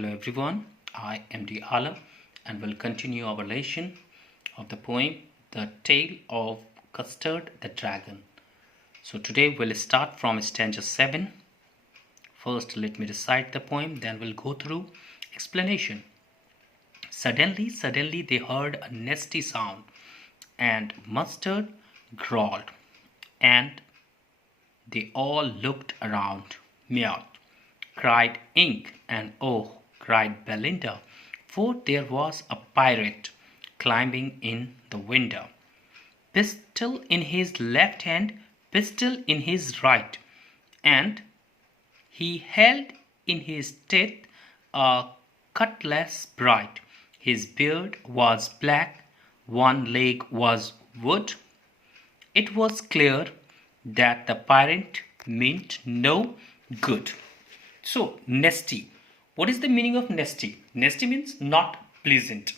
Hello everyone, I am D. Alam and will continue our lesson of the poem The Tale of Custard the Dragon. So today we'll start from stanza 7. First let me recite the poem, then we'll go through explanation. Suddenly they heard a nasty sound, and Mustard growled, and they all looked around. Meowed, cried Ink, and oh, cried Belinda, for there was a pirate climbing in the window. Pistol in his left hand, pistol in his right, and he held in his teeth a cutlass bright. His beard was black, one leg was wood. It was clear that the pirate meant no good. So, nasty. What is the meaning of nasty? Nasty means not pleasant.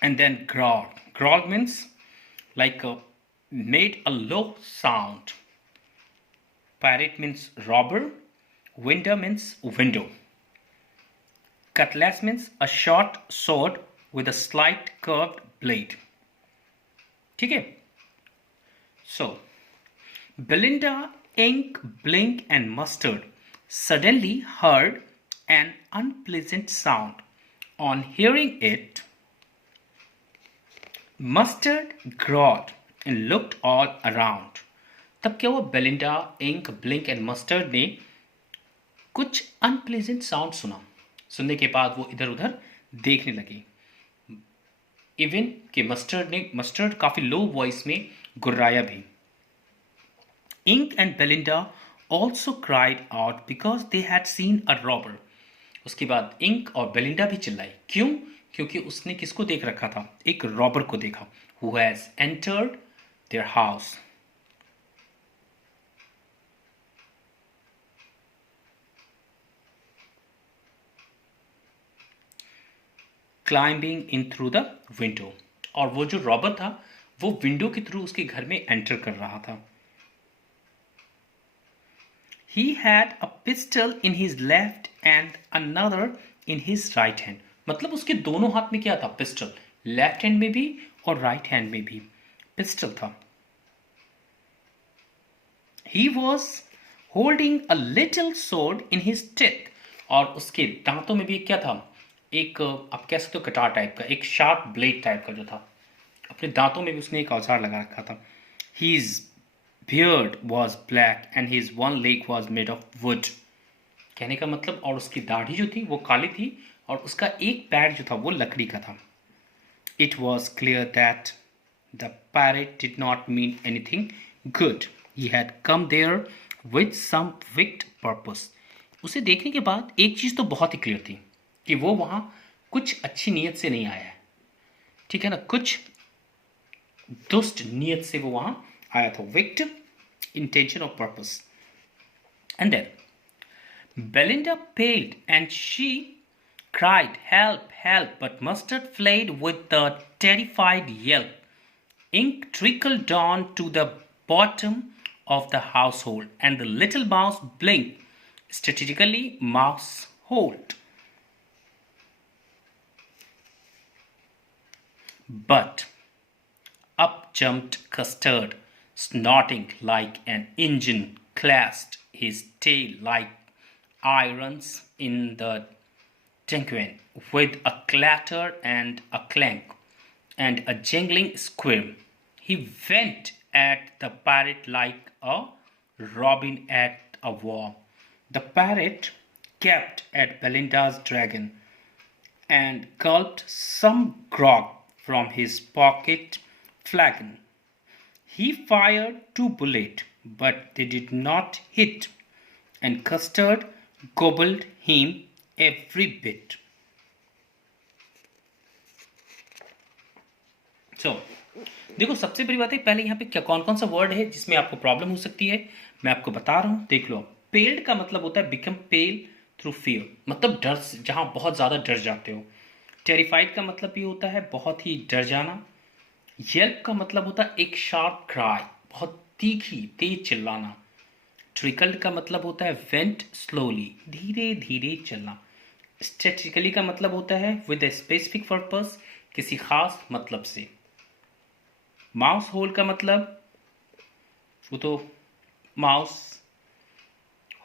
And then growl. Growl means like made a low sound. Pirate means robber. Window means window. Cutlass means a short sword with a slight curved blade. ठीक है? So, Belinda, Ink, Blink and Mustard suddenly heard an unpleasant sound. On hearing it, Mustard growled and looked all around. तब क्या हुआ? Belinda, Ink, Blink and Mustard ने कुछ unpleasant sound सुना. सुनने के बाद वो इधर उधर देखने लगे. इवन कि मस्टर्ड काफी लो वॉइस में गुर्राया भी. Ink and Belinda also cried out because they had seen a robber. उसके बाद इंक और बेलिंडा भी चिल्लाई. क्यों? क्योंकि उसने किसको देख रखा था? एक रॉबर को देखा. Who has entered their house. Climbing in through the window. और वो जो रॉबर था वो विंडो के थ्रू उसके घर में एंटर कर रहा था. He had a pistol in his left and another in his right hand. मतलब उसके दोनों हाथ में क्या था? पिस्टल. लेफ्ट हैंड में भी और राइट हैंड में भी पिस्टल था. He was holding a little sword in his teeth. और उसके दांतों में भी क्या था? एक आप कह सकते हो कटार टाइप का, एक शार्प ब्लेड टाइप का जो था. अपने दांतों में भी उसने एक औजार लगा रखा था. His beard was black and his one leg was made of wood. कहने का मतलब, और उसकी दाढ़ी जो थी वो काली थी और उसका एक पैर जो था वो लकड़ी का था. It was clear that the pirate did not mean anything good. He had come there with some wicked purpose. उसे देखने के बाद एक चीज तो बहुत ही क्लियर थी कि वो वहां कुछ अच्छी नीयत से नहीं आया है. ठीक है ना? कुछ दुष्ट नीयत से वो वहां आया था. Wicked intention or purpose. And then Belinda paled and she cried, help, help, but Mustard fled with a terrified yelp. Ink trickled down to the bottom of the household, and the little mouse blinked strategically mouse hold. But up jumped Custard, snorting like an engine, clashed his tail like irons in the tanquin, with a clatter and a clank and a jangling squeal. He went at the parrot like a robin at a war. The parrot kept at Belinda's dragon and gulped some grog from his pocket flagon. He fired 2 bullets, but they did not hit, and Custard gobbled him every bit. So, देखो सबसे बड़ी बात है, पहले यहाँ पे क्या कौन कौन सा वर्ड है जिसमें आपको प्रॉब्लम हो सकती है मैं आपको बता रहा हूँ. देख लो. पेल्ड का मतलब होता है बिकम पेल थ्रू फियर, मतलब डर, जहां बहुत ज्यादा डर जाते हो. टेरिफाइड का मतलब ये होता है बहुत ही डर जाना. येल्प का मतलब होता है एक शार्प क्राई, बहुत तीखी तेज चिल्लाना. ट्रिकल्ड का मतलब होता है वेंट स्लोली, धीरे धीरे चलना. स्ट्रेटेजिकली का मतलब होता है विद ए स्पेसिफिक पर्पस, किसी खास मतलब से। माउस होल का मतलब वो तो माउस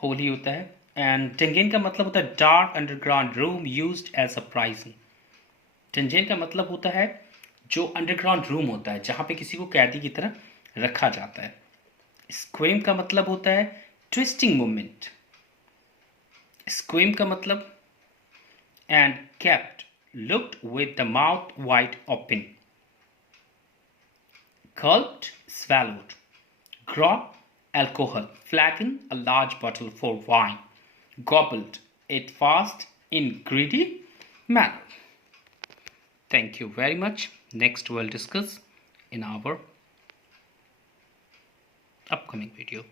होल ही होता है। एंड टेंगेन का मतलब होता है dark underground room used as a prison. टेंजेन का मतलब होता है जो अंडरग्राउंड रूम होता है जहां पे किसी को कैदी की तरह रखा जाता है। स्क्वेम का मतलब होता है ट्विस्टिंग मूवमेंट। स्क्वेम का मतलब and kept looked with the mouth wide open. gulped, swallowed. Grog, alcohol. Flagon, a large bottle for wine. Gobbled, ate fast in greedy manner. Thank you very much. Next we'll discuss in our upcoming video.